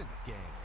in the game.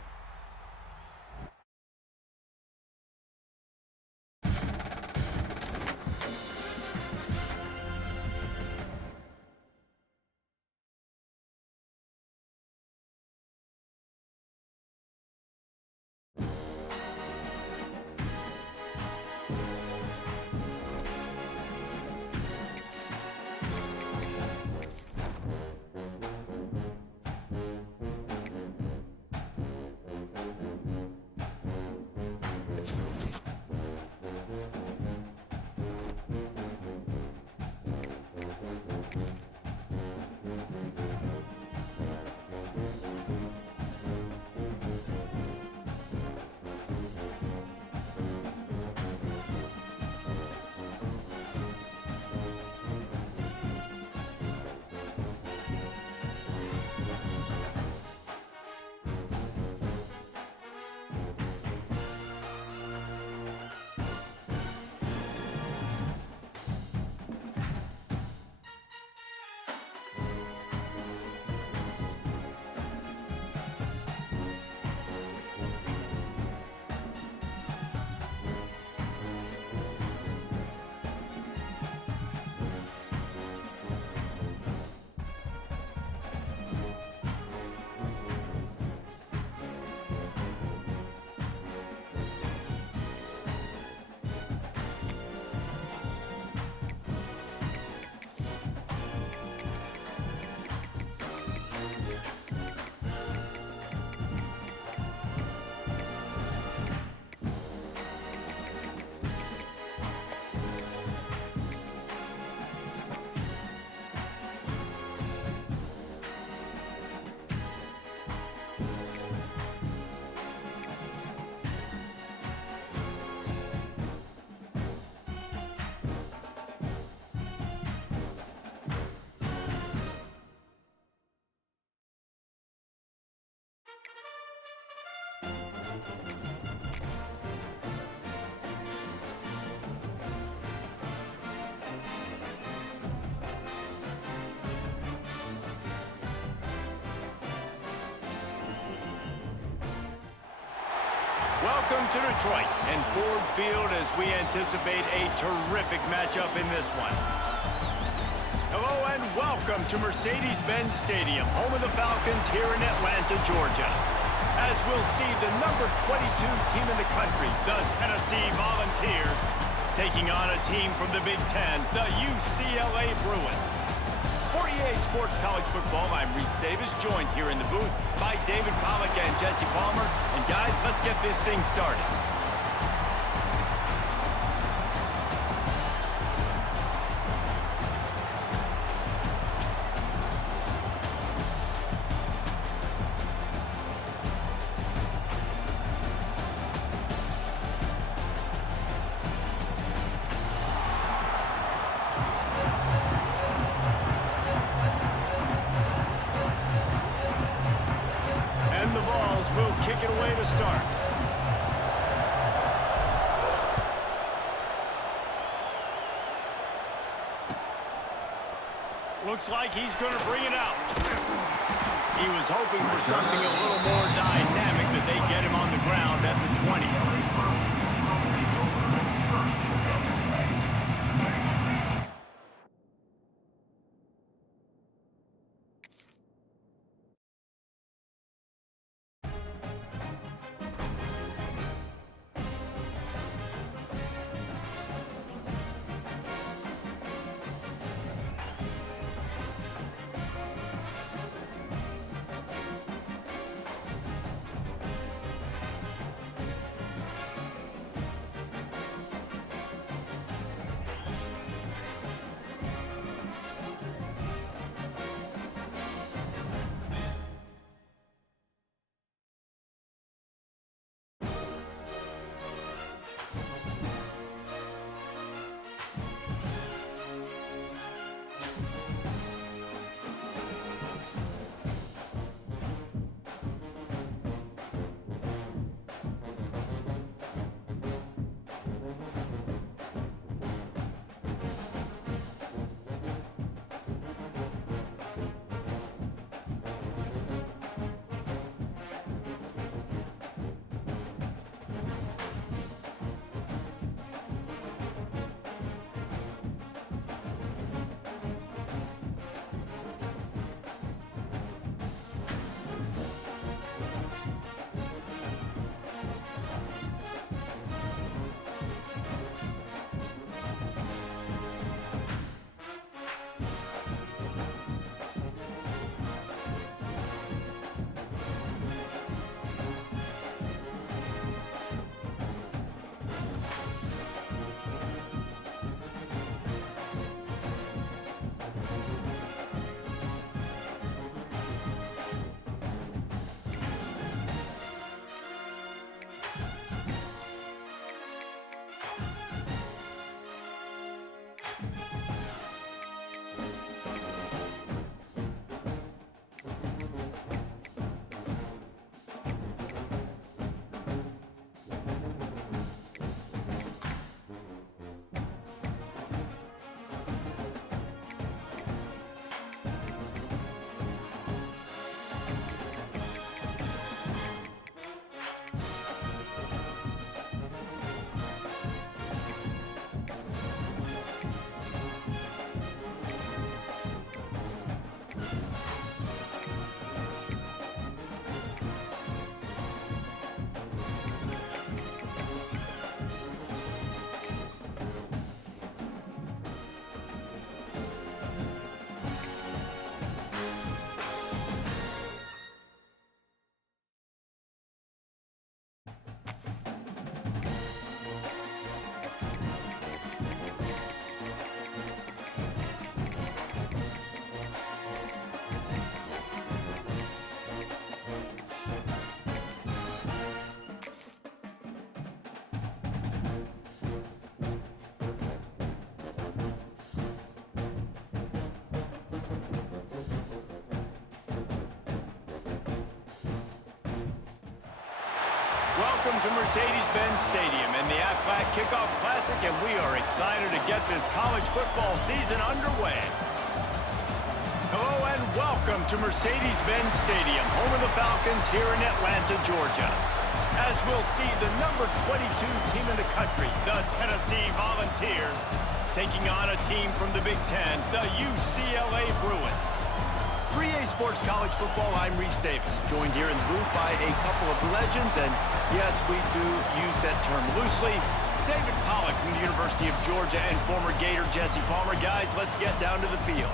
Welcome to Detroit and Ford Field as we anticipate a terrific matchup in this one. Hello and welcome to Mercedes-Benz Stadium, home of the Falcons here in Atlanta, Georgia. As we'll see the number 22 team in the country, the Tennessee Volunteers, taking on a team from the Big Ten, the UCLA Bruins. For EA Sports College Football, I'm Reese Davis, joined here in the booth by David Pollack and Jesse Palmer. And guys, let's get this thing started. Will kick it away to start. Looks like he's going to bring it out. He was hoping for something a little more dynamic, but they get him on the ground at the 20. Welcome to Mercedes-Benz Stadium and the Aflac Kickoff Classic, and we are excited to get this college football season underway. Hello and welcome to Mercedes-Benz Stadium, home of the Falcons here in Atlanta, Georgia. As we'll see the number 22 team in the country, the Tennessee Volunteers, taking on a team from the Big Ten, the UCLA Bruins. For EA Sports College Football, I'm Reese Davis, joined here in the booth by a couple of legends, and yes, we do use that term loosely. David Pollack from the University of Georgia and former Gator Jesse Palmer. Guys, let's get down to the field.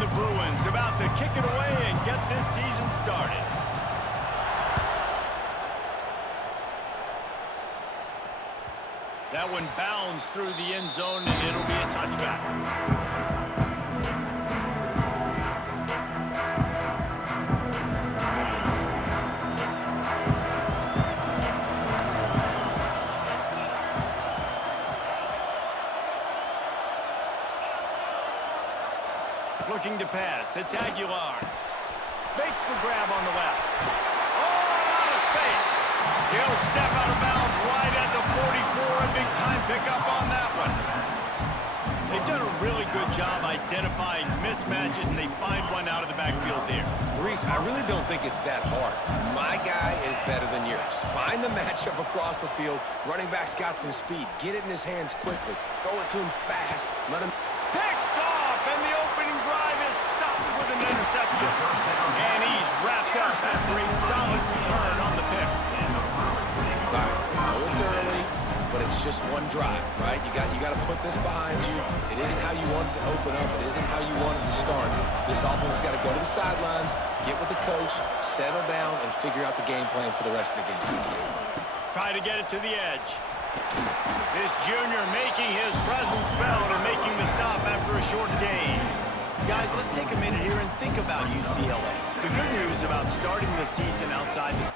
The Bruins about to kick it away and get this season started. That one bounds through the end zone, and it'll be a touchback. Looking to pass. It's Aguilar. Makes the grab on the left. Oh, out of space. He'll step out of bounds right at the 44. A big time pickup on that one. They've done a really good job identifying mismatches, and they find one out of the backfield there. Reese, I really don't think it's that hard. My guy is better than yours. Find the matchup across the field. Running back's got some speed. Get it in his hands quickly. Throw it to him fast. Let him... Picked off, and the opening drive is stopped with an interception. And he's wrapped up after a solid return on the pick. All right, I know it's early, but it's just one drive, right? You got to put this behind you. It isn't how you wanted to open up. It isn't how you wanted to start. This offense has got to go to the sidelines, get with the coach, settle down, and figure out the game plan for the rest of the game. Try to get it to the edge. This junior making his presence felt and making the stop after a short gain. Guys, let's take a minute here and think about UCLA. The good news about starting the season outside the...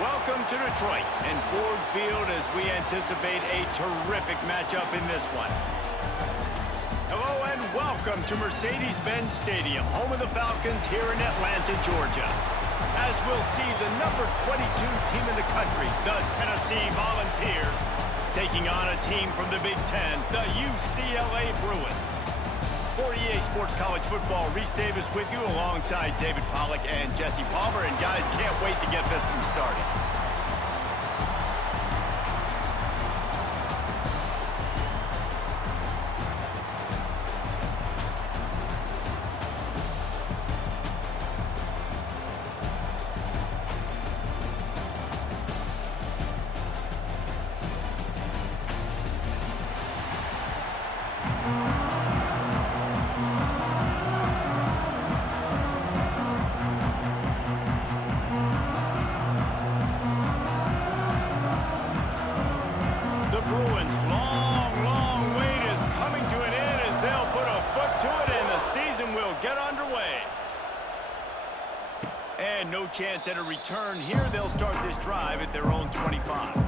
Welcome to Detroit and Ford Field as we anticipate a terrific matchup in this one. Hello and welcome to Mercedes-Benz Stadium, home of the Falcons here in Atlanta, Georgia. As we'll see the number 22 team in the country, the Tennessee Volunteers, taking on a team from the Big Ten, the UCLA Bruins. For EA Sports College Football, Reese Davis with you alongside David Pollack and Jesse Palmer. And guys, can't wait to get this one started. Bruins' long wait is coming to an end as they'll put a foot to it and the season will get underway. And no chance at a return here. They'll start this drive at their own 25.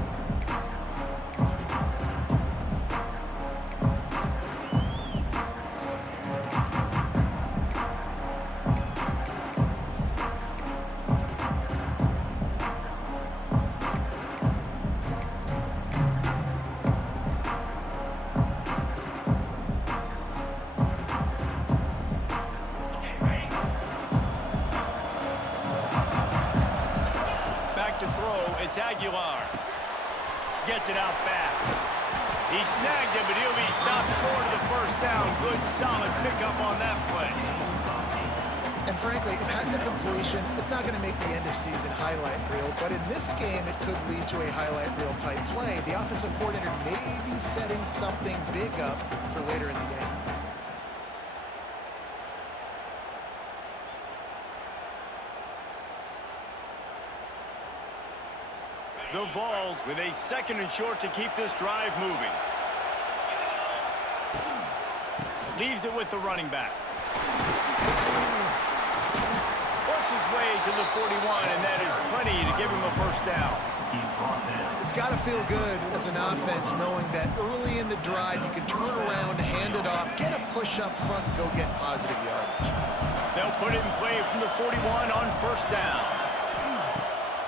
It's Aguilar. Gets it out fast. He snagged him, but he'll be stopped short of the first down. Good, solid pickup on that play. And frankly, if that's a completion, it's not going to make the end-of-season highlight reel, but in this game, it could lead to a highlight reel type play. The offensive coordinator may be setting something big up for later in the game. The Vols with a 2nd and short to keep this drive moving. Leaves it with the running back. Works his way to the 41, and that is plenty to give him a first down. It's got to feel good as an offense knowing that early in the drive you can turn around, hand it off, get a push up front, go get positive yardage. They'll put it in play from the 41 on first down.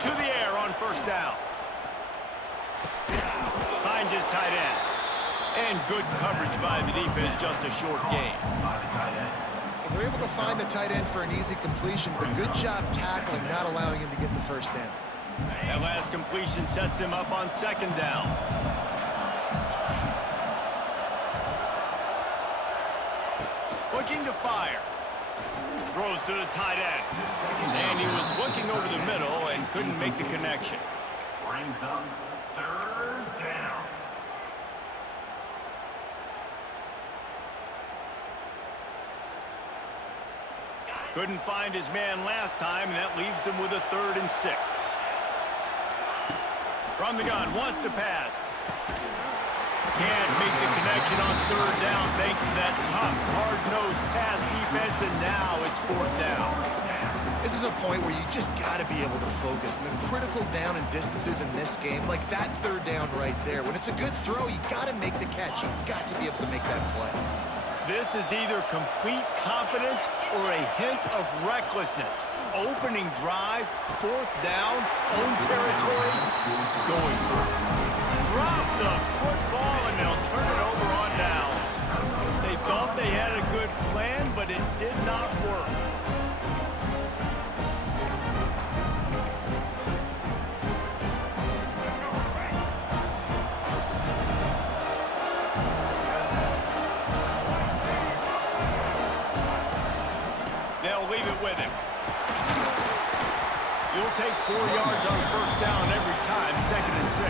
To the air on first down. Finds his tight end. And good coverage by the defense, just a short gain. They're able to find the tight end for an easy completion, but good job tackling, not allowing him to get the first down. That last completion sets him up on 2nd down. Looking to fire. Throws to the tight end. And he was looking over the middle and couldn't make the connection. Brings up 3rd down. Couldn't find his man last time, and that leaves him with a 3rd and 6. From the gun, wants to pass. Can't make the connection on 3rd down thanks to that tough, hard-nosed pass defense, and now it's 4th down. This is a point where you just got to be able to focus. And the critical down and distances in this game, like that 3rd down right there. When it's a good throw, you got to make the catch. You got to be able to make that play. This is either complete confidence or a hint of recklessness. Opening drive, 4th down, own territory, going for it. Drop the football and they'll turn it over on downs. They thought they had a good plan, but it did not work. They'll leave it with him. You'll take 4 yards on first down every time, 2nd and 6.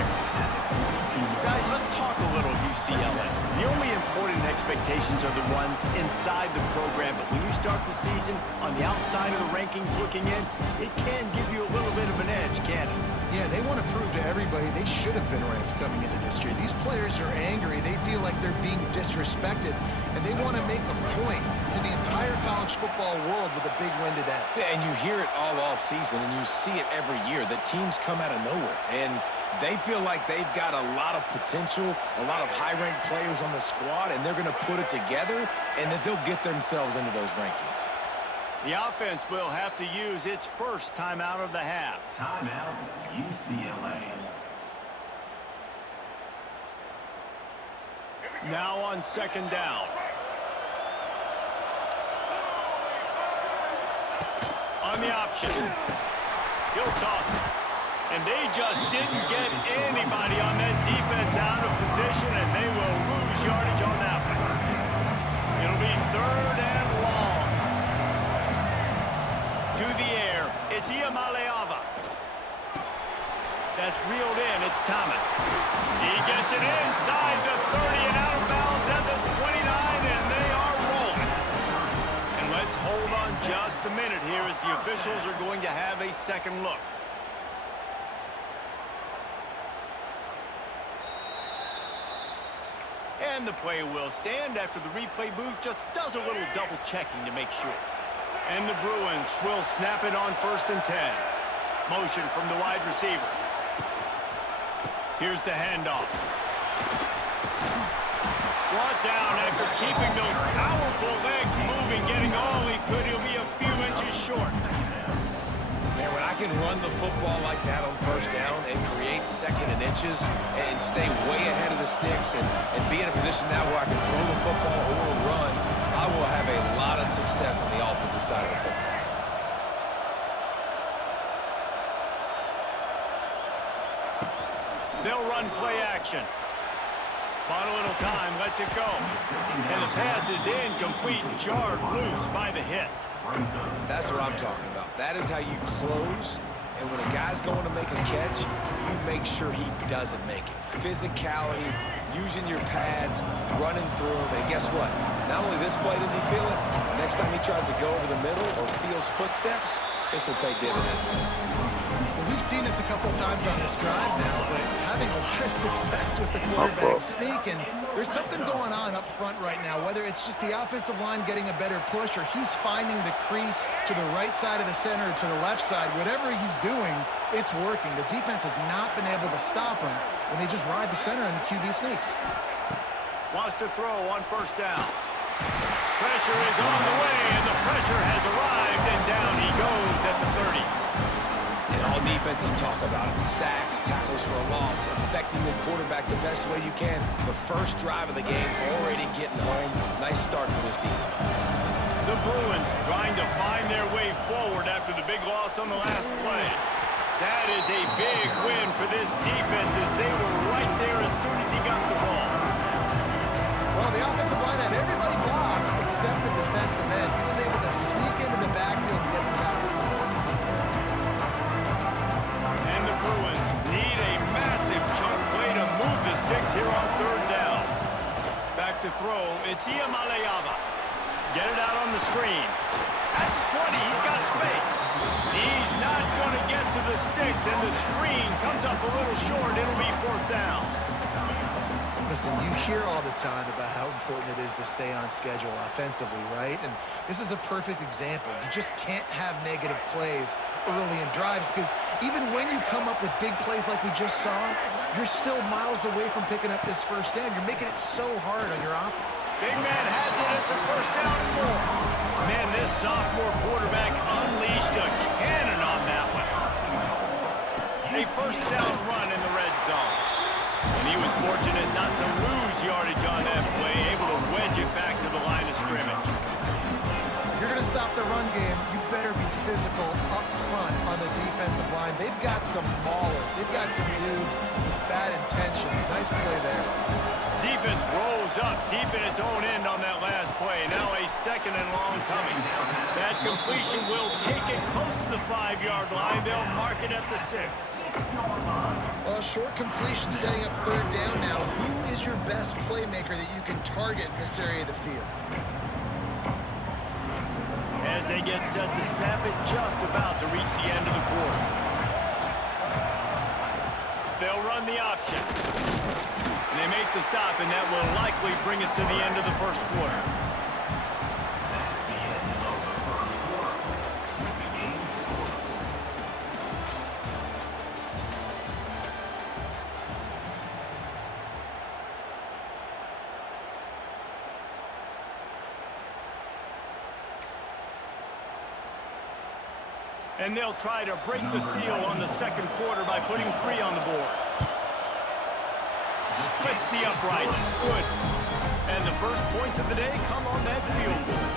Guys, let's talk a little UCLA. The only important expectations are the ones inside the program, but when you start the season on the outside of the rankings looking in, it can give you a little bit of an edge, can't it? Yeah, they want to prove to everybody they should have been ranked coming into this year. These players are angry. They feel like they're being disrespected, and they want to make a point to the entire college football world with a big win today. Yeah, and you hear it all off season, and you see it every year. The teams come out of nowhere, and they feel like they've got a lot of potential, a lot of high-ranked players on the squad, and they're going to put it together, and that they'll get themselves into those rankings. The offense will have to use its first timeout of the half. Timeout, UCLA. Now on second down. On the option. He'll toss it. And they just didn't get anybody on that defense out of position, and they will lose yardage on that one. It'll be third and long. To the air, it's Iamaleava. That's reeled in, it's Thomas. He gets it inside the 30 and out of bounds at the 29, and they are rolling. And let's hold on just a minute here as the officials are going to have a second look. And the play will stand after the replay booth just does a little double checking to make sure. And the Bruins will snap it on 1st and 10. Motion from the wide receiver. Here's the handoff. Brought down after keeping those powerful legs moving, getting all he could. He'll be a few inches short. Man, when I can run the football like that on first down and create second and inches and stay way ahead of the sticks and be in a position now where I can throw the football or run, I will have a lot of success on the offensive side of the football. They'll run play action. Bought a little time, lets it go. And the pass is incomplete, jarred loose by the hit. That's what I'm talking about. That is how you close, and when a guy's going to make a catch, you make sure he doesn't make it. Physicality, using your pads, running through him, and guess what? Not only this play does he feel it, next time he tries to go over the middle or feels footsteps, this will pay dividends. Well, we've seen this a couple times on this drive now, but having a lot of success with the quarterback sneak, and there's something going on up front right now, whether it's just the offensive line getting a better push or he's finding the crease to the right side of the center or to the left side. Whatever he's doing, it's working. The defense has not been able to stop him when they just ride the center and the QB sneaks. Wants to throw on 1st down. Pressure is on the way, and the pressure has arrived, and down he goes at the 30. And all defenses talk about it. Sacks, tackles for a loss, affecting the quarterback the best way you can. The first drive of the game, already getting home. Nice start for this defense. The Bruins trying to find their way forward after the big loss on the last play. That is a big win for this defense as they were right there as soon as he got the ball. Well, the offensive line had everybody blocked except the defensive end. He was able to sneak into the backfield and get the tackle for once. And the Bruins need a massive chunk play to move the sticks here on 3rd down. Back to throw, it's Iamaleava. Get it out on the screen. At the 20, he's got space. He's not going to get to the sticks, and the screen comes up a little short. It'll be 4th down. Listen, you hear all the time about how important it is to stay on schedule offensively, right? And this is a perfect example. You just can't have negative plays early in drives because even when you come up with big plays like we just saw, you're still miles away from picking up this first down. You're making it so hard on your offense. Big man has it. It's a 1st down and more. Man, this sophomore quarterback unleashed a cannon on that one. A 1st down run in the red zone. And he was fortunate not to lose yardage on that play, able to wedge it back to the line of scrimmage. If you're going to stop the run game, you better be physical up front. front on the defensive line. They've got some maulers. They've got some dudes with bad intentions. Nice play there. Defense rolls up deep in its own end on that last play. Now a 2nd and long coming. That completion will take it close to the 5-yard line. They'll mark it at the 6. Well, a short completion setting up 3rd down now. Who is your best playmaker that you can target in this area of the field? As they get set to snap it, just about to reach the end of the quarter. They'll run the option. And they make the stop, and that will likely bring us to the end of the 1st quarter. And they'll try to break the seal on the 2nd quarter by putting 3 on the board. Splits the uprights. Good. And the first points of the day come on that field goal.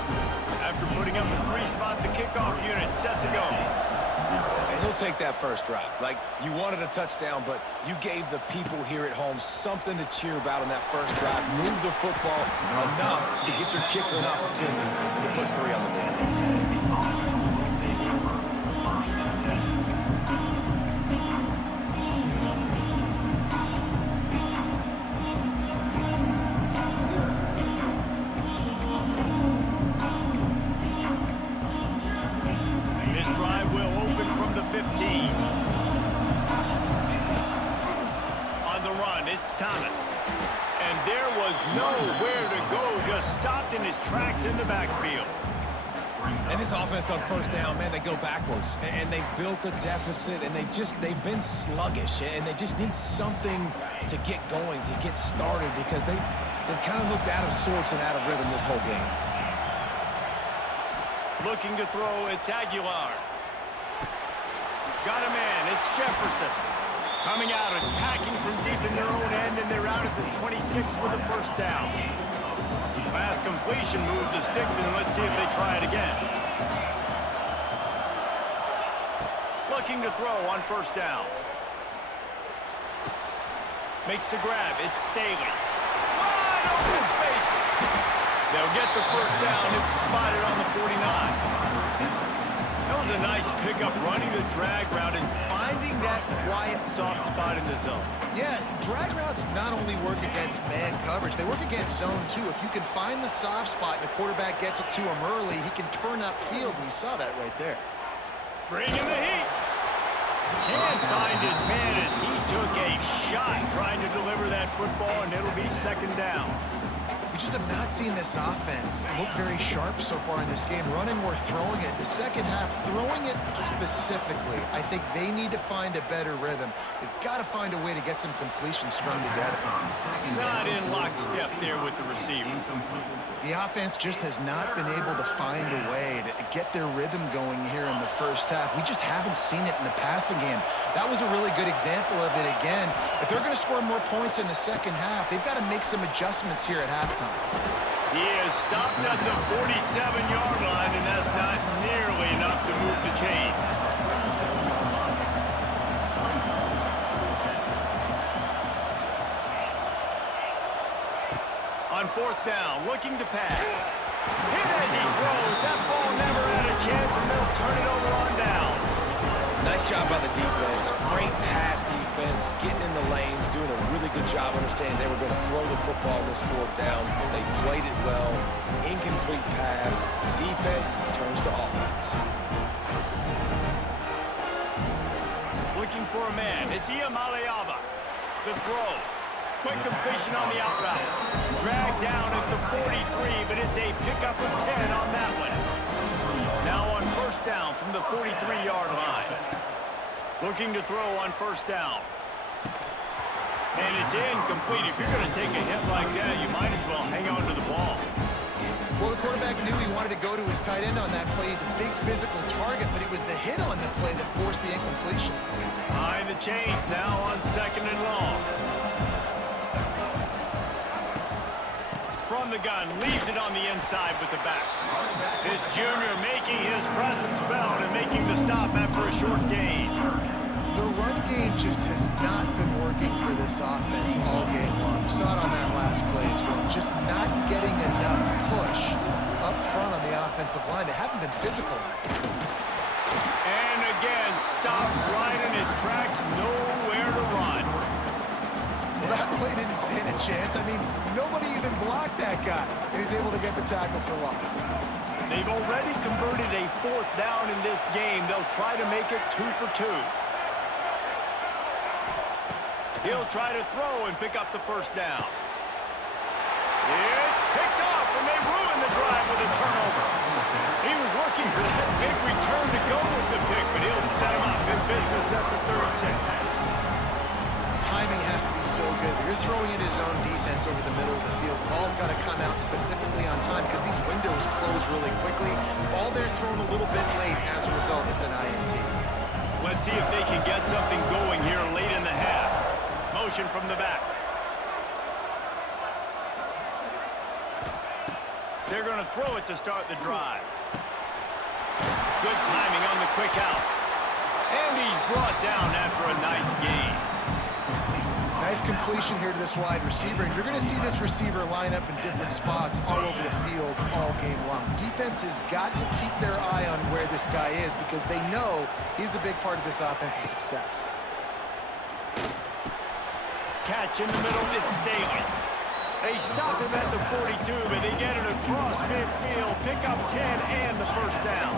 After putting up a 3-spot, the kickoff unit set to go. And he'll take that first drive. Like, you wanted a touchdown, but you gave the people here at home something to cheer about on that first drive. Move the football enough to get your kicker an opportunity and to put 3 on the board. In his tracks in the backfield. And this offense on 1st down, man, they go backwards. And they built a deficit, and they've been sluggish. And they just need something to get going, to get started, because they've kind of looked out of sorts and out of rhythm this whole game. Looking to throw, it's Aguilar. Got a man, it's Jefferson. Coming out, attacking from deep in their own end, and they're out at the 26 with a 1st down. Pass completion, move the sticks, and let's see if they try it again. Looking to throw on 1st down. Makes the grab, it's Staley. Wide open spaces. They'll get the 1st down, it's spotted on the 49. That was a nice pickup, running the drag route and finding that quiet, soft spot in the zone. Yeah, drag routes not only work against man coverage, they work against zone too. If you can find the soft spot and the quarterback gets it to him early, he can turn upfield, and you saw that right there. Bring in the heat. Can't find his man as he took a shot trying to deliver that football, and it'll be 2nd down. We just have not seen this offense look very sharp so far in this game, running or throwing it. The 2nd half, throwing it specifically, I think they need to find a better rhythm. They've got to find a way to get some completions strung together. Not in lockstep there with the receiver. The offense just has not been able to find a way to get their rhythm going here in the 1st half. We just haven't seen it in the passing game. That was a really good example of it again. If they're going to score more points in the 2nd half, they've got to make some adjustments here at halftime. He is stopped at the 47-yard line, and that's not nearly enough to move the chains. On 4th down, looking to pass. Hit as he throws. That ball never had a chance, and they'll turn it over on downs. Nice job by the defense. Great pass defense, getting in the lanes, doing a really good job understanding they were going to throw the football this 4th down. They played it well. Incomplete pass. Defense turns to offense. Looking for a man. It's Iamaleava. The throw. Quick completion on the out route. Dragged down at the 43, but it's a pickup of 10 on that one. Now on 1st down from the 43-yard line. Looking to throw on 1st down. And it's incomplete. If you're going to take a hit like that, you might as well hang on to the ball. Well, the quarterback knew he wanted to go to his tight end on that play. He's a big physical target, but it was the hit on the play that forced the incompletion. Behind the chains now on 2nd and long. From from the gun, leaves it on the inside with the back. This junior making his presence felt and making the stop after a short gain. The run game just has not been working for this offense all game long. We saw it on that last play as well. Just not getting enough push up front on the offensive line. They haven't been physical. And again, stopped right in his tracks, nowhere to run. Well, that play didn't stand a chance. I mean, nobody even blocked that guy. And he's able to get the tackle for loss. They've already converted a 4th down in this game. They'll try to make it 2 for 2. He'll try to throw and pick up the 1st down. It's picked off, and they ruin the drive with a turnover. He was looking for that big return to go with the pick, but he'll set him up in business at the 36. Timing has to be so good. You're throwing in his own defense over the middle of the field. The ball's got to come out specifically on time because these windows close really quickly. Ball there thrown a little bit late. As a result, it's an INT. Let's see if they can get something going here late in the half. Motion from the back. They're going to throw it to start the drive. Good timing on the quick out. And he's brought down after a nice gain. Nice completion here to this wide receiver. And you're going to see this receiver line up in different spots all over the field all game long. Defense has got to keep their eye on where this guy is because they know he's a big part of this offense's success. Catch in the middle, it's Staley. They stop him at the 42, but they get it across midfield, pick up 10 and the 1st down.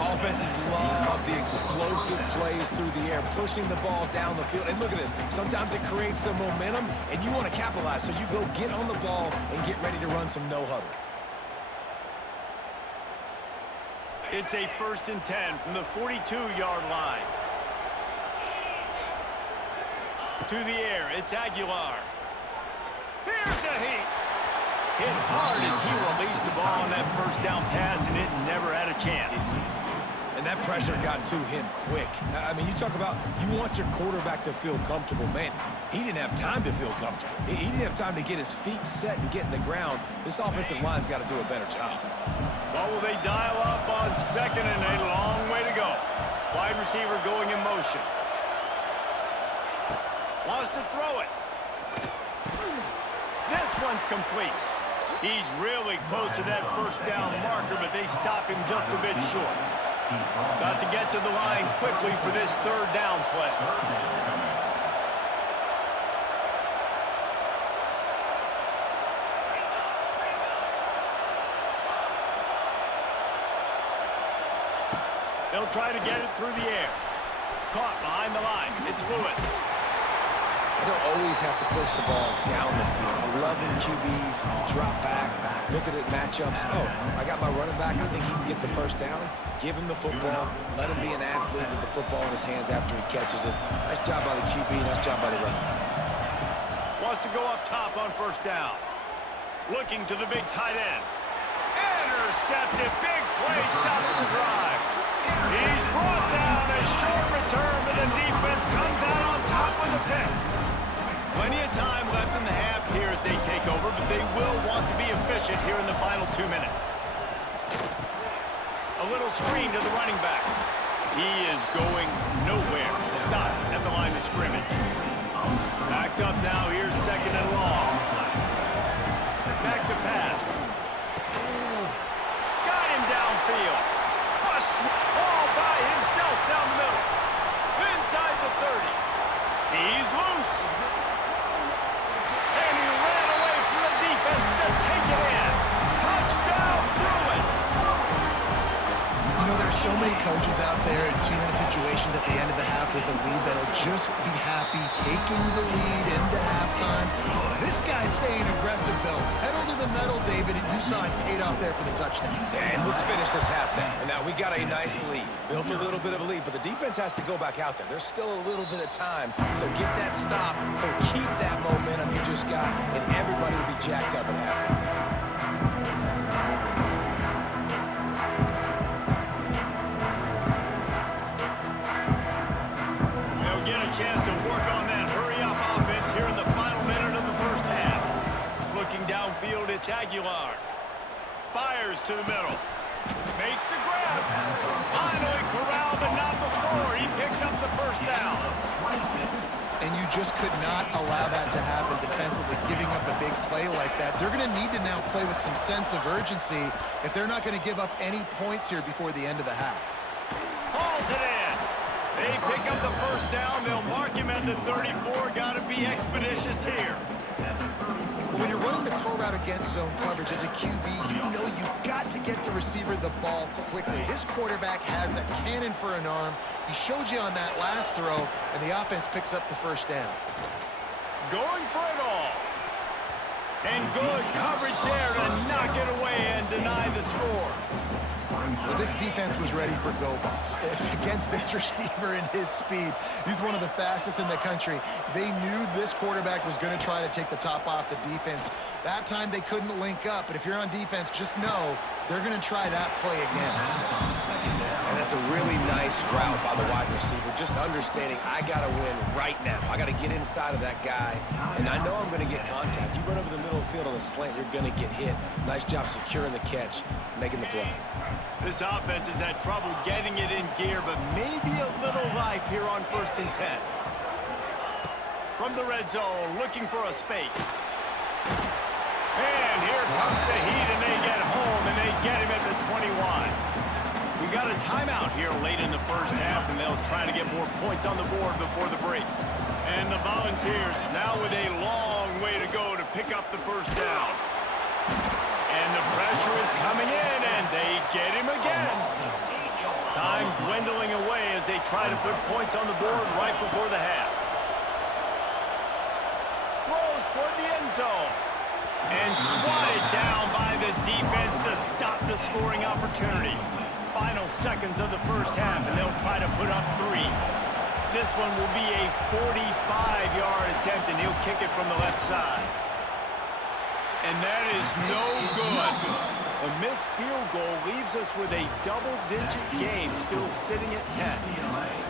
Offenses love the explosive plays through the air, pushing the ball down the field. And look at this. Sometimes it creates some momentum, and you want to capitalize. So you go get on the ball and get ready to run some no-huddle. It's a 1st and 10 from the 42-yard line. To the air, it's Aguilar. Here's a heat. Hit hard as he released the ball on that 1st down pass, and it never had a chance. And that pressure got to him quick. I mean, you talk about you want your quarterback to feel comfortable. Man, he didn't have time to feel comfortable. He didn't have time to get his feet set and get in the ground. This offensive line's got to do a better job. What will they dial up on 2nd and a long way to go? Wide receiver going in motion. Wants to throw it. This one's complete. He's really close to that 1st down marker, but they stop him just a bit short. Got to get to the line quickly for this 3rd down play. They'll try to get it through the air. Caught behind the line. It's Lewis. I don't always have to push the ball down the field. I love when QBs drop back, look at it, matchups. Oh, I got my running back. I think he can get the 1st down. Give him the football. Let him be an athlete with the football in his hands after he catches it. Nice job by the QB. Nice job by the running back. Wants to go up top on 1st down. Looking to the big tight end. Intercepted. Big play. Stops the drive. He's brought down. A short return, but the defense comes out on top with a pick. Plenty of time left in the half here as they take over, but they will want to be efficient here in the final 2 minutes. A little screen to the running back. He is going nowhere. Stop at the line of scrimmage. Backed up now. Here's 2nd and long. Back to pass. Got him downfield. Bust all by himself down the middle. Inside the 30. He's loose. And he ran away from the defense to take it in. Touchdown, Bruins. You know, there's so many coaches out there in 2-minute situations at the end of the half with a lead that'll just be happy taking the lead into halftime. This guy's staying aggressive, though. Pedal to the metal, David, and you saw it paid off there for the touchdown. And let's finish this half now. And now we got a nice lead. Built a little bit of a lead, but the defense has to go back out there. There's still a little bit of time. So get that stop to keep that momentum you just got, and everybody will be jacked up at halftime. They'll get a chance to work on that hurry-up offense here in the final minute of the 1st half. Looking downfield Volunteers to the middle. Makes the grab. Finally corralled, but not before. He picks up the first down. And you just could not allow that to happen defensively, giving up a big play like that. They're going to need to now play with some sense of urgency if they're not going to give up any points here before the end of the half. Hauls it in. They pick up the first down. They'll mark him at the 34. Got to be expeditious here. When you're running the curl route against zone coverage as a QB, you know you've got to get the receiver the ball quickly. This quarterback has a cannon for an arm. He showed you on that last throw, and the offense picks up the first down. Going for it all. And good coverage there to knock it away and deny the score. Well, this defense was ready for go balls. Against this receiver and his speed, he's one of the fastest in the country. They knew this quarterback was going to try to take the top off the defense. That time they couldn't link up, but if you're on defense, just know they're going to try that play again. And that's a really nice route by the wide receiver, just understanding I got to win right now. I got to get inside of that guy, and I know I'm going to get contact. You run over the middle of the field on a slant, you're going to get hit. Nice job securing the catch, making the play. This offense has had trouble getting it in gear, but maybe a little life here on 1st and 10. From the red zone, looking for a space. And here comes the heat, and they get home, and they get him at the 21. We got a timeout here late in the first half, and they'll try to get more points on the board before the break. And the Volunteers now with a long way to go to pick up the first down. And the pressure is coming in, and they get him again. Time dwindling away as they try to put points on the board right before the half. Throws toward the end zone. And swatted down by the defense to stop the scoring opportunity. Final seconds of the first half, and they'll try to put up 3. This one will be a 45-yard attempt, and he'll kick it from the left side. And that is no good. A missed field goal leaves us with a double-digit game still sitting at 10.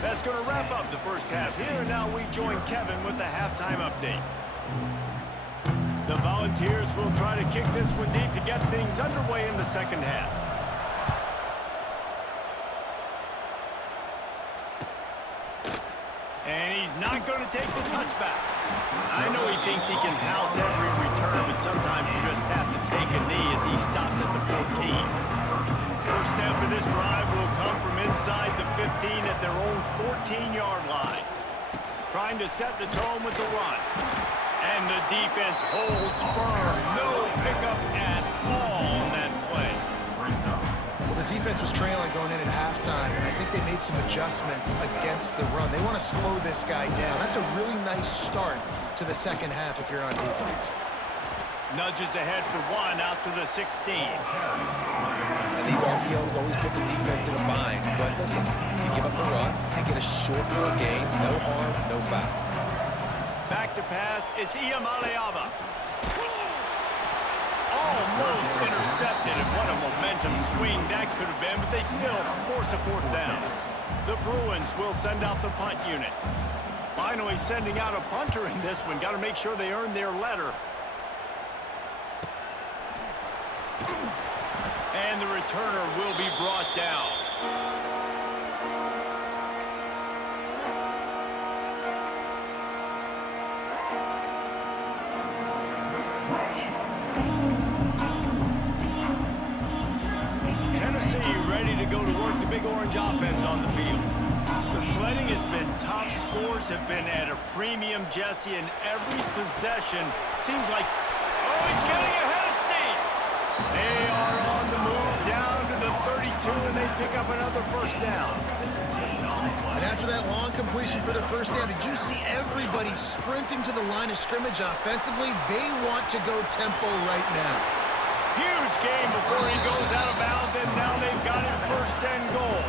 That's going to wrap up the first half here, and now we join Kevin with the halftime update. The Volunteers will try to kick this one deep to get things underway in the second half. And he's not going to take the touchback. I know he thinks he can house every return, but sometimes you just have to take a knee as he stopped at the 14. First snap of this drive will come from inside the 15 at their own 14-yard line. Trying to set the tone with the run. And the defense holds firm. No pickup at all on that play. Well, the defense was trailing going in at halftime, and I think they made some adjustments against the run. They want to slow this guy down. That's a really nice start to the second half if you're on defense. Nudges ahead for 1 out to the 16. And these RPOs always put the defense in a bind. But listen, you give up the run, they get a short little gain, no harm, no foul. Back to pass, it's Iamaleava. Almost intercepted, and what a momentum swing that could have been, but they still force a 4th down. The Bruins will send out the punt unit. Finally sending out a punter in this one. Got to make sure they earn their letter. And the returner will be brought down. Ready to go to work the Big Orange offense on the field. The sledding has been tough. Scores have been at a premium, Jesse, and every possession seems like, oh, he's getting ahead of steam. They are on the move down to the 32, and they pick up another first down. And after that long completion for the first down, did you see everybody sprinting to the line of scrimmage offensively? They want to go tempo right now. Huge game before he goes out of bounds, and now they've got him 1st and goal.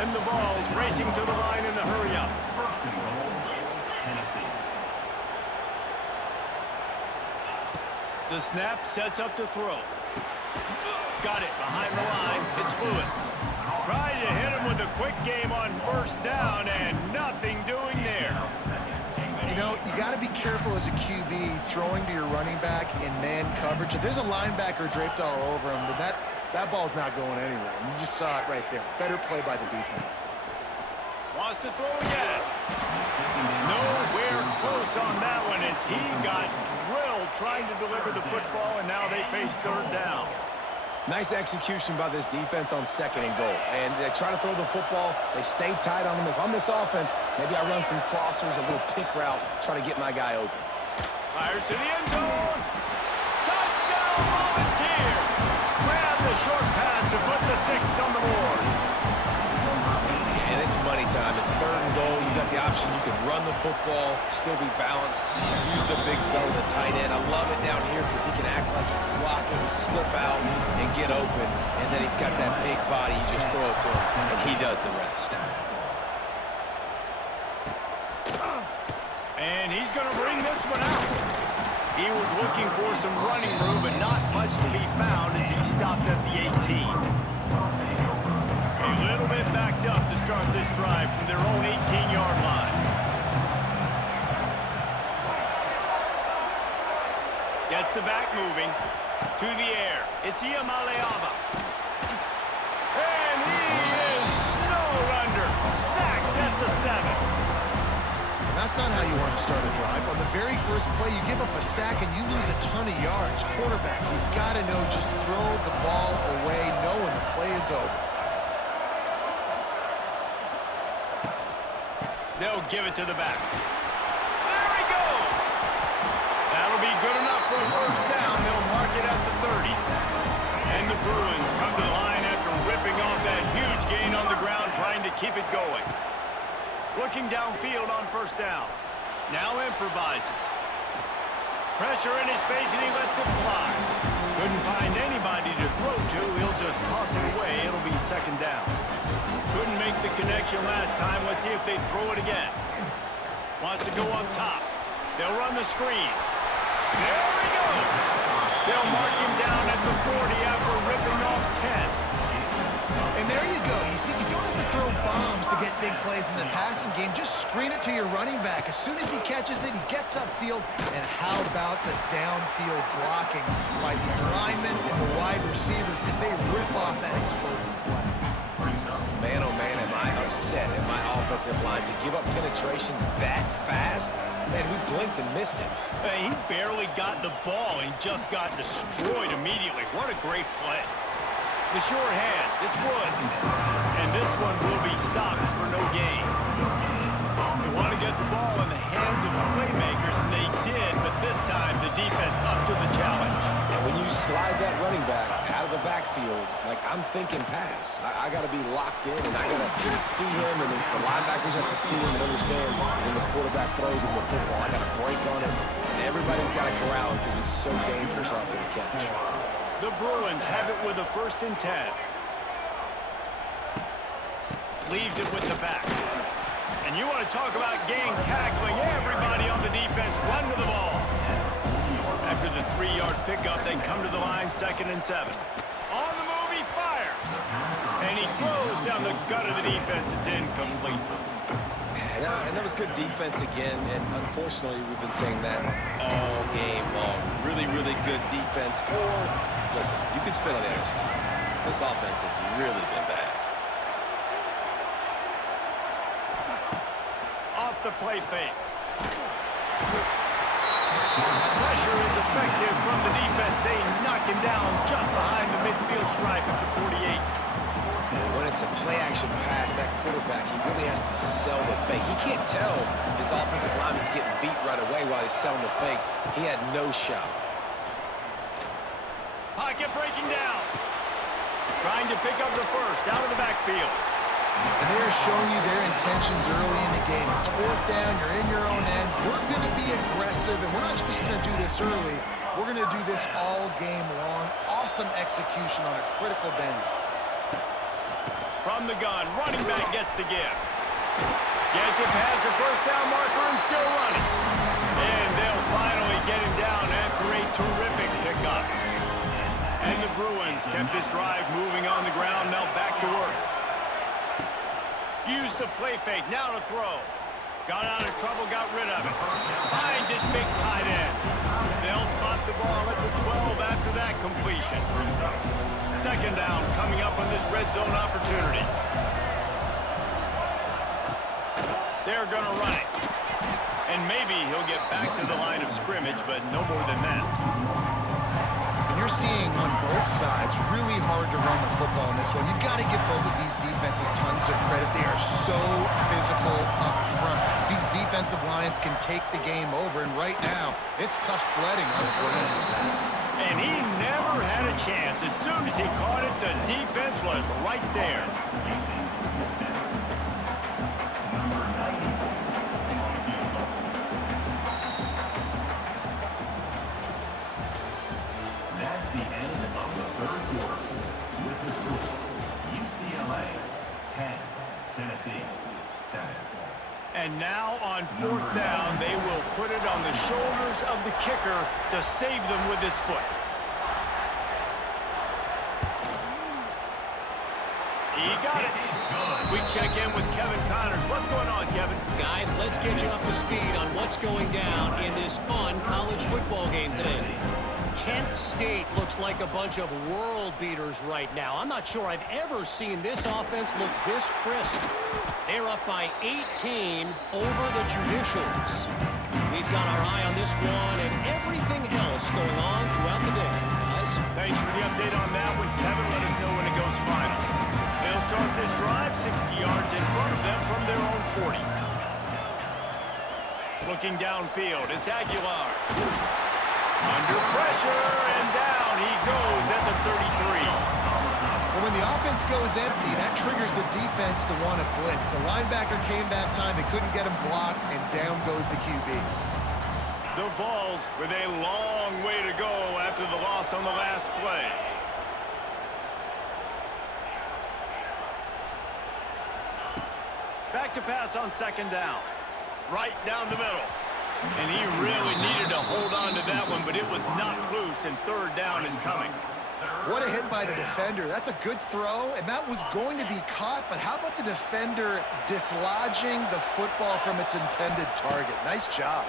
And the ball's racing to the line in the hurry up. 1st and goal, Tennessee. The snap sets up to throw. Got it behind the line. It's Lewis. Tried to hit him with a quick game on 1st down, and nothing doing there. You know, you got to be careful as a QB throwing to your running back in man coverage. If there's a linebacker draped all over him, then That ball's not going anywhere, and you just saw it right there. Better play by the defense. Wants to throw again. Nowhere close on that one as he got drilled trying to deliver the football, and now they face third down. Nice execution by this defense on 2nd and goal. And they try to throw the football. They stay tight on them. If I'm this offense, maybe I run some crossers, a little pick route, try to get my guy open. Fires to the end zone. Touchdown, Volunteer. Grab the short pass to put the 6 on the board. And it's money time. It's 3rd and goal. You got the option. You can run the football, still be balanced, use the big fella, the tight end. I love it down here because he can act like he's blocking, slip out, and get open. And then he's got that big body. You just throw it to him, and he does the rest. And he's going to bring this one out. He was looking for some running room, but not much to be found as he stopped at the 18. A little bit backed up to start this drive from their own 18-yard line. Gets the back moving to the air. It's Iamaleava. And he is snowed under. Sacked at the 7. And that's not how you want to start a drive. On the very first play, you give up a sack and you lose a ton of yards. Quarterback, you've got to know, just throw the ball away knowing the play is over. They'll give it to the back. There he goes. That'll be good enough for a first down. They'll mark it at the 30. And the Bruins come to the line after ripping off that huge gain on the ground, trying to keep it going. Looking downfield on first down. Now improvising. Pressure in his face, and he lets it fly. Couldn't find anybody to throw to. He'll just toss it away. It'll be 2nd down. Couldn't make the connection last time. Let's see if they throw it again. Wants to go up top. They'll run the screen. There he goes. They'll mark him down at the 40 after ripping off 10. And there you go. You see, you don't have to throw bombs to get big plays in the passing game. Just screen it to your running back. As soon as he catches it, he gets upfield. And how about the downfield blocking by these linemen and the wide receivers as they rip off that explosive play? Man, oh man, am I upset at my offensive line to give up penetration that fast? Man, we blinked and missed him. Hey, he barely got the ball and just got destroyed immediately. What a great play. The short hands, it's Woods. And this one will be stopped for no gain. They want to get the ball in the hands of the playmakers, and they did, but this time the defense up to the challenge. And when you slide that running back out of the backfield, like I'm thinking pass. I got to be locked in, and I got to see him, and the linebackers have to see him and understand when the quarterback throws him the football. I got to break on him, and everybody's got to corral him because he's so dangerous after the catch. The Bruins have it with a 1st and 10. Leaves it with the back. And you want to talk about gang tackling. Everybody on the defense run to the ball. After the 3-yard pickup, they come to the line, 2nd and 7. On the move, he fires. And he throws down the gut of the defense. It's incomplete. And that was good defense again, and unfortunately, we've been saying that all game long. Really, really good defense. Or, listen, you can spin on the other side. This offense has really been bad. Off the play fake. Pressure is effective from the defense. They knock him down just behind the midfield stripe at the 48. When it's a play-action pass, that quarterback, he really has to sell the fake. He can't tell his offensive lineman's getting beat right away while he's selling the fake. He had no shot. Pocket breaking down. Trying to pick up the first out of the backfield. And they're showing you their intentions early in the game. It's 4th down, you're in your own end. We're going to be aggressive, and we're not just going to do this early. We're going to do this all game long. Awesome execution on a critical down. From the gun, running back gets to give. Gets it past the first down marker and still running. And they'll finally get him down after a terrific pickup. And the Bruins kept this drive moving on the ground, now back to work. Use the play fake, now to throw. Got out of trouble, got rid of it. Finds his big tight end. They'll spot the ball at the 12 after that completion. 2nd second down coming up on this red zone opportunity. They're going to run it. And maybe he'll get back to the line of scrimmage, but no more than that. And you're seeing on both sides really hard to run the football in this one. You've got to give both of these defenses tons of credit. They are so physical up front. These defensive lines can take the game over, and right now, it's tough sledding on the ground. And he never had a chance. As soon as he caught it, the defense was right there. That's the end of the third quarter. With the score, UCLA 10, Tennessee 7. And now on fourth down, they will put it on the shoulders of the kicker to save them with his foot. He got it. We check in with Kevin Connors. What's going on, Kevin? Guys, let's get you up to speed on what's going down in this fun college football game today. Kent State looks like a bunch of world beaters right now. I'm not sure I've ever seen this offense look this crisp. They're up by 18 over the Judicials. We've got our eye on this one and everything else going on throughout the day, guys. Thanks for the update on that one, Kevin. Let us know when it goes final. They'll start this drive 60 yards in front of them from their own 40. Looking downfield, it's Aguilar. Under pressure, and down he goes at the 33. But when the offense goes empty, that triggers the defense to want to blitz. The linebacker came that time, they couldn't get him blocked, and down goes the QB. The Vols with a long way to go after the loss on the last play. Back to pass on second down. Right down the middle. And he really needed to hold on to that one, but it was not loose, and third down is coming. What a hit by the defender. That's a good throw, and that was going to be caught, but how about the defender dislodging the football from its intended target? Nice job.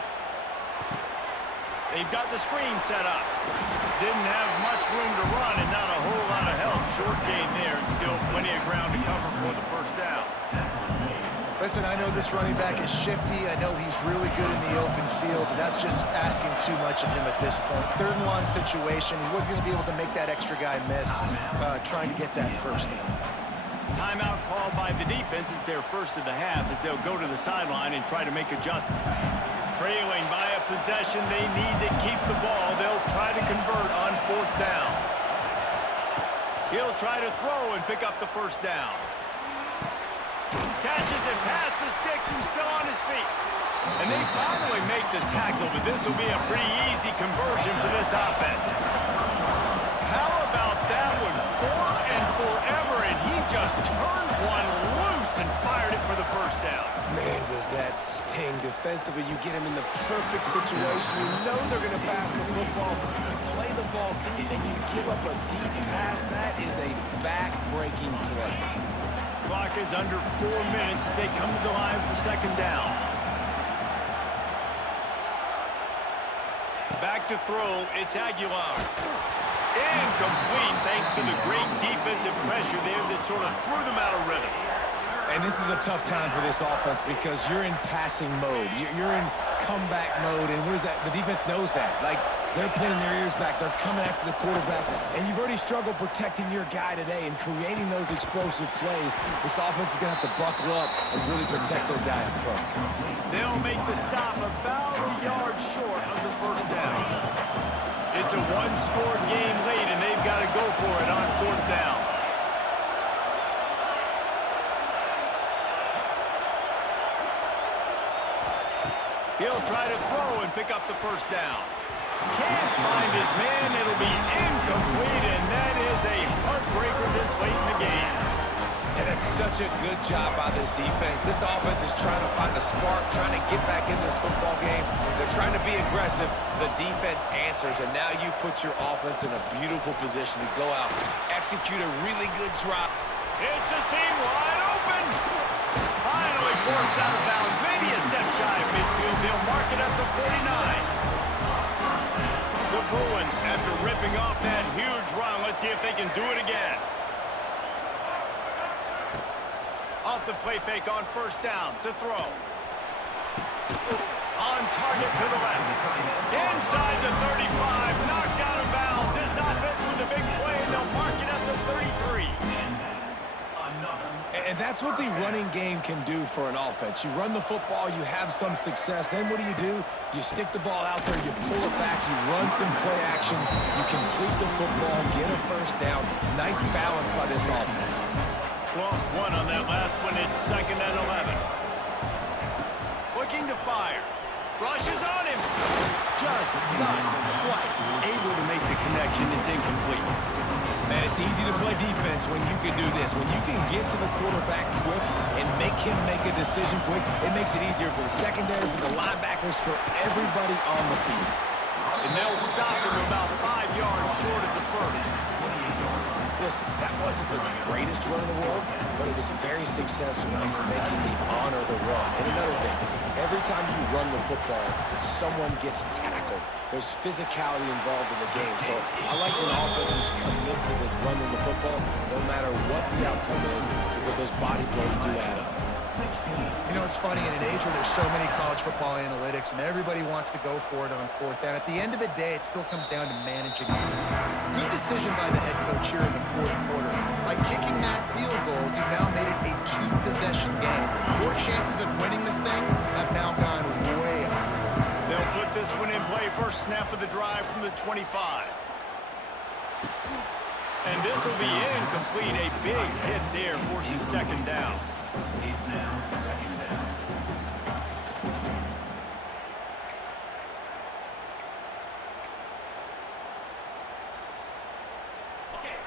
They've got the screen set up. Didn't have much room to run and not a whole lot of help. Short gain there and still plenty of ground to cover for the first down. Listen, I know this running back is shifty. I know he's really good in the open field, but that's just asking too much of him at this point. Third and long situation. He wasn't going to be able to make that extra guy miss trying to get that first down. Timeout called by the defense. It's their first of the half as they'll go to the sideline and try to make adjustments. Trailing by a possession, they need to keep the ball. They'll try to convert on fourth down. He'll try to throw and pick up the first down. Catches it past the sticks and still on his feet. And they finally make the tackle, but this will be a pretty easy conversion for this offense. How about that one? 4 and forever, and he just turned one loose and fired it for the first down. Man, does that sting defensively. You get him in the perfect situation. You know they're going to pass the football. You play the ball deep, and you give up a deep pass. That is a back-breaking play. Clock is under 4 minutes as they come to the line for second down. Back to throw, it's Aguilar. Incomplete thanks to the great defensive pressure there that sort of threw them out of rhythm. And this is a tough time for this offense because you're in passing mode. You're in comeback mode, and where's that? The defense knows that. Like, they're pinning their ears back. They're coming after the quarterback, and you've already struggled protecting your guy today and creating those explosive plays. This offense is going to have to buckle up and really protect their guy in front. They'll make the stop about a yard short of the first down. It's a one-score game late, and they've got to go for it on fourth down. He'll try to throw and pick up the first down. Can't find his man. It'll be incomplete, and that is a heartbreaker this late in the game. And it's such a good job by this defense. This offense is trying to find a spark, trying to get back in this football game. They're trying to be aggressive. The defense answers, and now you put your offense in a beautiful position to go out, execute a really good drop. It's a seam wide open. Finally forced out of bounds. Maybe a step shy of midfield. They'll mark it at the 49. The Bruins, after ripping off that huge run, let's see if they can do it again. Off the play fake on first down to throw. On target to the left. Inside the 35, knocked out of bounds. This offense with a big play, and they'll mark it at the 33. And that's what the running game can do for an offense. You run the football, you have some success. Then what do? You stick the ball out there, you pull it back, you run some play action, you complete the football, get a first down. Nice balance by this offense. Lost one on that last one. It's 2nd and 11. Looking to fire. Rushes on him. Just not quite able to make the connection. It's incomplete. Man, it's easy to play defense when you can do this. When you can get to the quarterback quick and make him make a decision quick, it makes it easier for the secondary, for the linebackers, for everybody on the field. And they'll stop him about 5 yards short of the first. Listen, that wasn't the greatest run in the world, but it was very successful when you're making the honor the run. And another thing, every time you run the football, someone gets tackled. There's physicality involved in the game. So I like when offenses commit to the running the football, no matter what the outcome is, because those body blows do add up. You know, it's funny, in an age where there's so many college football analytics and everybody wants to go for it on 4th down, at the end of the day, it still comes down to managing. Good decision by the head coach here in the 4th quarter. By kicking that field goal, you've now made it a 2-possession game. Your chances of winning this thing have now gone way up. They'll put this one in play. First snap of the drive from the 25. And this will be incomplete. A big hit there forces 2nd down. It's now 2nd down.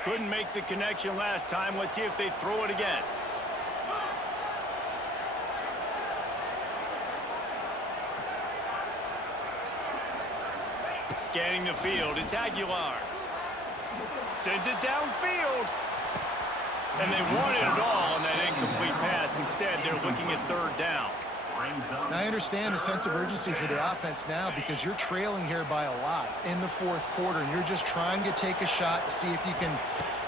Couldn't make the connection last time. Let's see if they throw it again. Scanning the field, it's Aguilar. Sends it downfield. And they wanted it all on that incomplete pass. Instead, they're looking at 3rd down. And I understand the sense of urgency for the offense now because you're trailing here by a lot in the 4th quarter, and you're just trying to take a shot to see if you can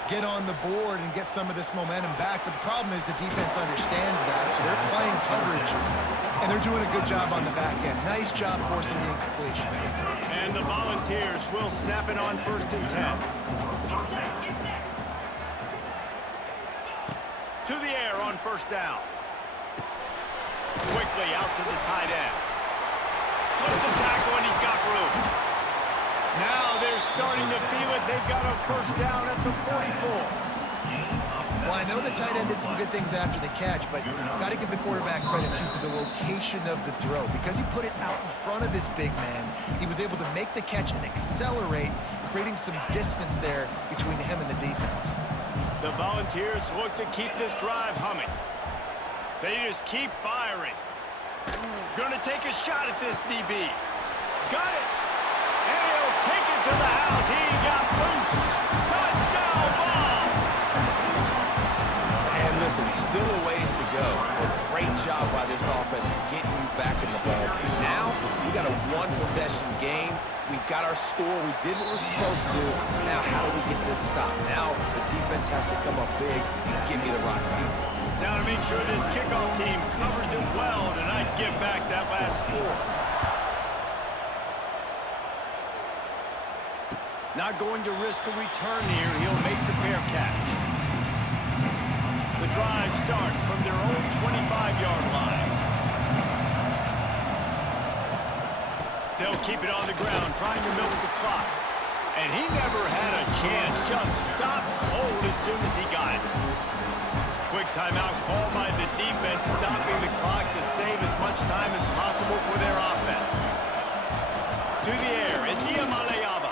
get on the board and get some of this momentum back. But the problem is the defense understands that, so they're playing coverage, and they're doing a good job on the back end. Nice job forcing the incompletion. And the Volunteers will snap it on 1st and 10. To the air on 1st down. Quickly out to the tight end. Slips a tackle and he's got room. Now they're starting to feel it. They've got a 1st down at the 44. Well, I know the tight end did some good things after the catch, but got to give the quarterback credit, too, for the location of the throw. Because he put it out in front of his big man, he was able to make the catch and accelerate, creating some distance there between him and the defense. The Volunteers look to keep this drive humming. They just keep firing. Gonna take a shot at this DB. Got it! And he'll take it to the house. He got loose. Touchdown ball! And listen, still a ways to go. A great job by this offense getting you back in the ball game. Now, we got a 1-possession game. We got our score. We did what we're supposed to do. Now, how do we get this stopped? Now, the defense has to come up big and get me the rock back. Now to make sure this kickoff team covers it well to not give back that last score. Not going to risk a return here. He'll make the fair catch. The drive starts from their own 25-yard line. They'll keep it on the ground, trying to milk the clock. And he never had a chance. Just stopped cold as soon as he got it. Quick timeout called by the defense, stopping the clock to save as much time as possible for their offense. To the air, it's Iamaleava.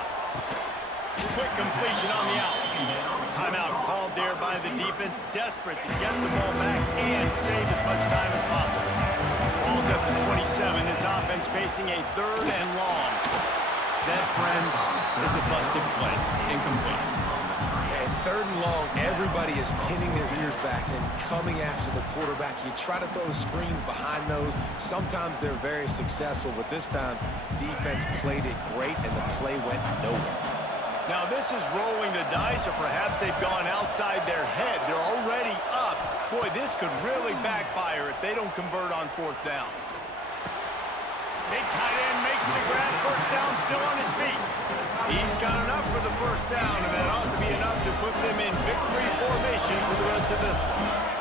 Quick completion on the out. Timeout called there by the defense, desperate to get the ball back and save as much time as possible. Ball's at the 27, his offense facing a 3rd and long. That, friends, is a busted play. Incomplete. Yeah, 3rd and long, everybody is pinning their ears back and coming after the quarterback. You try to throw screens behind those. Sometimes they're very successful, but this time, defense played it great, and the play went nowhere. Now this is rolling the dice, or perhaps they've gone outside their head. They're already up. Boy, this could really backfire if they don't convert on 4th down. Big tight end makes the grab. 1st down, still on his feet. He's got enough for the 1st down, and that ought to be enough to put them in victory formation for the rest of this one.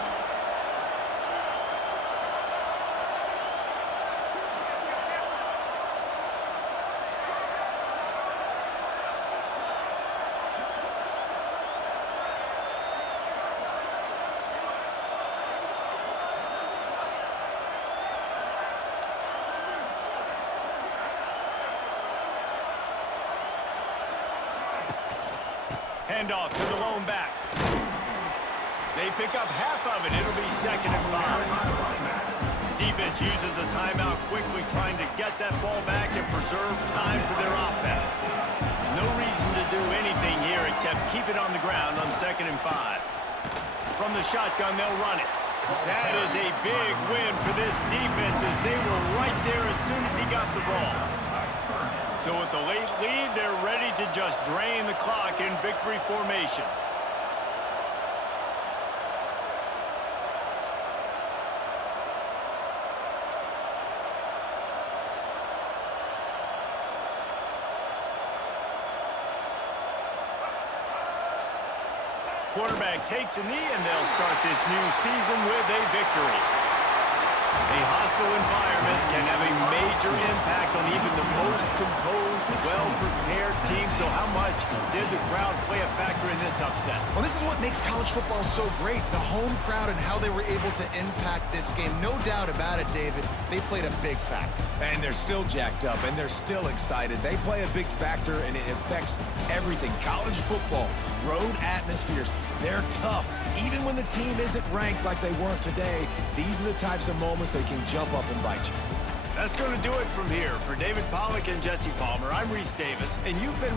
Handoff to the lone back. They pick up half of it. It'll be 2nd and 5. Defense uses a timeout quickly, trying to get that ball back and preserve time for their offense. No reason to do anything here except keep it on the ground on 2nd and 5. From the shotgun, they'll run it. That is a big win for this defense, as they were right there as soon as he got the ball. So with the late lead, they're ready to just drain the clock in victory formation. Quarterback takes a knee, and they'll start this new season with a victory. A hostile environment can have a major impact on even the most composed, well-prepared team. So how much did the crowd play a factor in this upset? Well, this is what makes college football so great, the home crowd and how they were able to impact this game. No doubt about it, David. They played a big factor. And they're still jacked up, and they're still excited. They play a big factor, and it affects everything. College football, road atmospheres, they're tough. Even when the team isn't ranked like they weren't today, these are the types of moments they can jump up and bite you. That's going to do it from here. For David Pollack and Jesse Palmer, I'm Reese Davis, and you've been